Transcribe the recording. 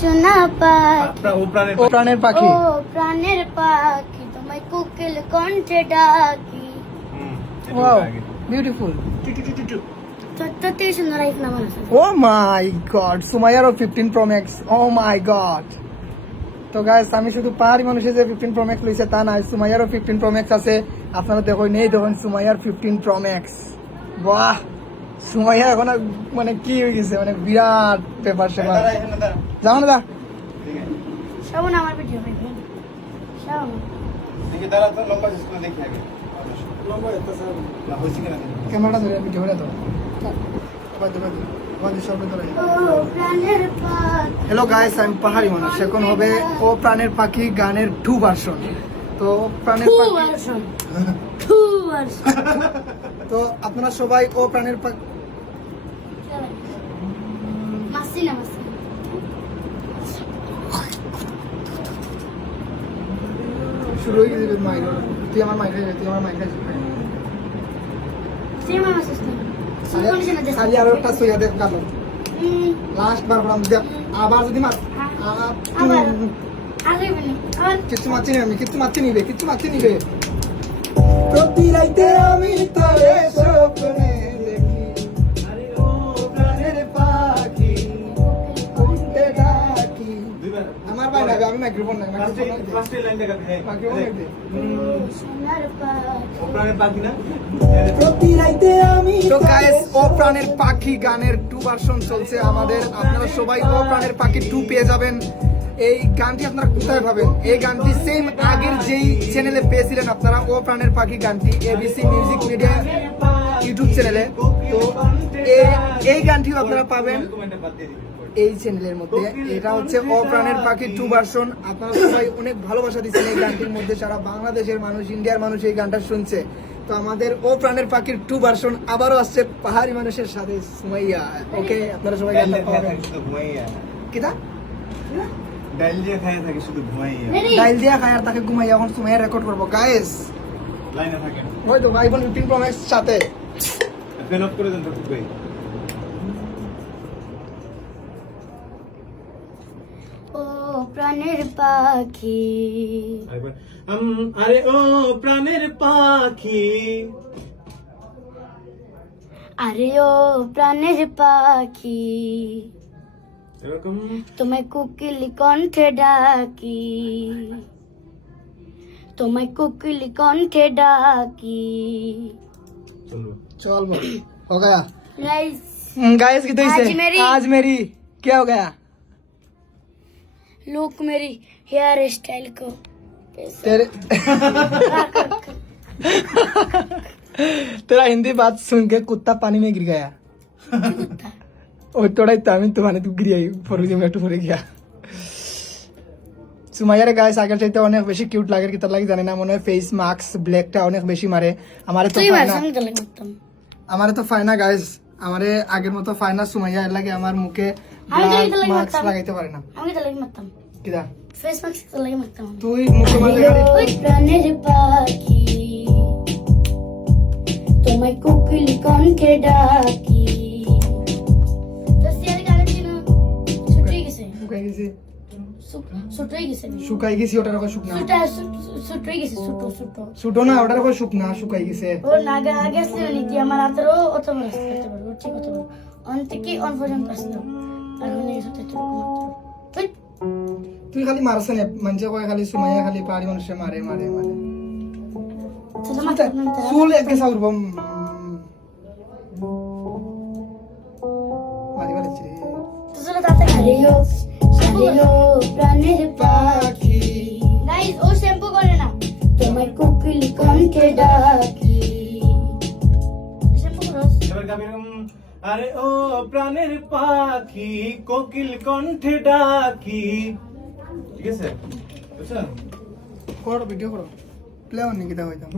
সোনা পাখি। ও প্রাণের পাখি ও প্রাণের পাখি তোমায় কোকিল কণ্ঠে ডাকি। ওয়াও বিউটিফুল সুন্দর oh my god সুমাইয়ারও fifteen pro max oh my god তো গাইস আমি শুধু পাহাড়ি মানুষের যে ফিফটিন প্রো ম্যাক্স লইছে তা নাই। সুমাইয়ারও ফিফটিন প্রো ম্যাক্স আছে। আপনারা দেখুন নেই দেখুন সুমাইয়ার ফিফটিন প্রো ম্যাক্স বাহ! সুমাইয়া এখন মানে কি হয়ে গেছে? মানে বিরাট পেপার সেপার যাও না দা শ্রাবণ আমার ভিডিও দেখবে শ্রাবণ। দাঁড়া তো লম্বা শেষ করে দেখি আগে। না হয়েছে কিনা ক্যামেরাটা ধরে ভিডিও করে দাও বাদ বাদ বাদ সব ধরে। ও হ্যালো গাইস আমি পাহাড়ি মানুষ। এখন হবে ও প্রাণের পাখি গানের টু ভার্সন তো প্রাণের পাখি তো আপনারা সবাই ও প্রাণের শুরু হয়ে গেছে তুই আমার তুই আমার খালি আরও একটা সইয়া দেখ কালো। লাস্ট বার দেখ আবার যদি মার কিচ্ছু মারছি না আমি মারছি নিবে কিচ্ছু মারছি নিবে প্রতি রাইতে আমি তোরে স্বপ্নে দেখি। আরে ও প্রাণের পাখি কোনতে ডাকি? আমার ভাই লাগবে আমি মাইক্রোফোন নাই মাইক্রোফোন ফার্স্টে লাইন দেখা হ্যাঁ, মাইক্রোফোন দেখ। দে সোনার পাখি। ও প্রাণের পাখি না? প্রতি রাইতে আমি তো গাইস ও প্রাণের পাখি গানের টু ভার্সন চলছে আমাদের। আপনারা সবাই ও প্রাণের পাখি টু পেয়ে যাবেন। এই গানটি আপনারা কোথায় পাবেন? এই গানটি সেম আগের যেই চ্যানেলে পেয়েছিলেন আপনারা ও প্রাণের পাখি গানটি এবিসি মিউজিক মিডিয়া ইউটিউব চ্যানেলে তো এই গানটিও আপনারা পাবেন। এই চ্যানেলের মধ্যে। এটা হচ্ছে অপ্রাণের পাখি টু ভার্সন আপনারা সবাই অনেক ভালোবাসা দিচ্ছেন এই গানটির মধ্যে। সারা বাংলাদেশের মানুষ ইন্ডিয়ার মানুষ এই গানটা শুনছে। তো আমাদের ও প্রাণের পাখির টু ভার্সন আবারও আসছে পাহাড়ি মানুষের সাথে সুমাইয়া। ওকে আপনারা সবাই গানটা পাবেন। থাকি শুধু কিতা? ডাইল দিয়ে খাইয়া থাকি শুধু ঘুমাইয়া। রেডি ডাইল দিয়া খায় আর তাকে ঘুমাইয়া এখন সুমাইয়া রেকর্ড করব গায়েস লাইনে থাকে ওই তো আইফোন ফিফটিন প্রো ম্যাক্স সাথে। ফ্যান অফ করে দেন তো ভাই। ও প্রাণের পাখি। আরে ও প্রাণের পাখি। আরে ও প্রাণের পাখি। এরকম তোমায় কুকিলি কণ্ঠে ডাকি তোমায় কুকিলি কণ্ঠে ডাকি চলবো चल बो हो गया গাইস गाइस की आज मेरी- आज मेरी क्या हो गया लुक मेरी हेयर स्टाइल को तेरे तेरा हिंदी बात सुन के कुत्ता पानी में गिर गया कुत्ता ওই তোড়াই তো আমি তো মানে তুই গিরিয়াই পরে যাবো একটু পরে গিয়া সুমাইয়ার গায়ে আগের চাইতে অনেক বেশি কিউট লাগে কি তার লাগে জানি না মনে হয় ফেস মাস্ক ব্ল্যাকটা অনেক বেশি মারে আমারে তো তুই পায় মার না সঙ্গে চলে করতাম আমারে তো ফাইনা গাইস আমারে আগের মতো ফাইনা সুমাইয়া এর লাগে আমার মুখে আমি তো এটা লাগে মাস্ক মারতাম। লাগাইতে পারে না আমি তো লাগি মারতাম কিদা ফেস মাস্ক তো লাগি মারতাম তুই মুখে মারলে খালি ওই প্রাণের পাখি তোমায় কুকিলি কণ্ঠে ডাকি গেছে। শুকাই গেছি ছুটি গেছে শুকাই গেছি ওটার আবার শুকনা। ছুটা গেছে ছুটো না ওটার আবার শুকনা শুকাই গেছে। ও নাগা আগে আসলে আমার হাতেরও অত বড় করতে পারব ঠিক অত বড়। অন থেকে অন পর্যন্ত আসতো আর মনে গেছে তো একটু তুই খালি মারছ না মানুষে কয় খালি সুমাইয়া খালি পাহাড়ি মানুষে মারে মারে মারে। চুল একে সাউরব মারি মারিছি রে তো চলো তাতে হারিও হারিও প্রাণের পাখি। গাইস ও শ্যাম্পু করে না। তোমার কুকিলি কণ্ঠে ডাকি। শ্যাম্পু করো। এবার গাবি এরকম, আরে ও প্রাণের পাখি কোকিল কণ্ঠে ডাকি। ঠিক আছে? বুঝছ? করো ভিডিও করো। প্লে অন হইতাম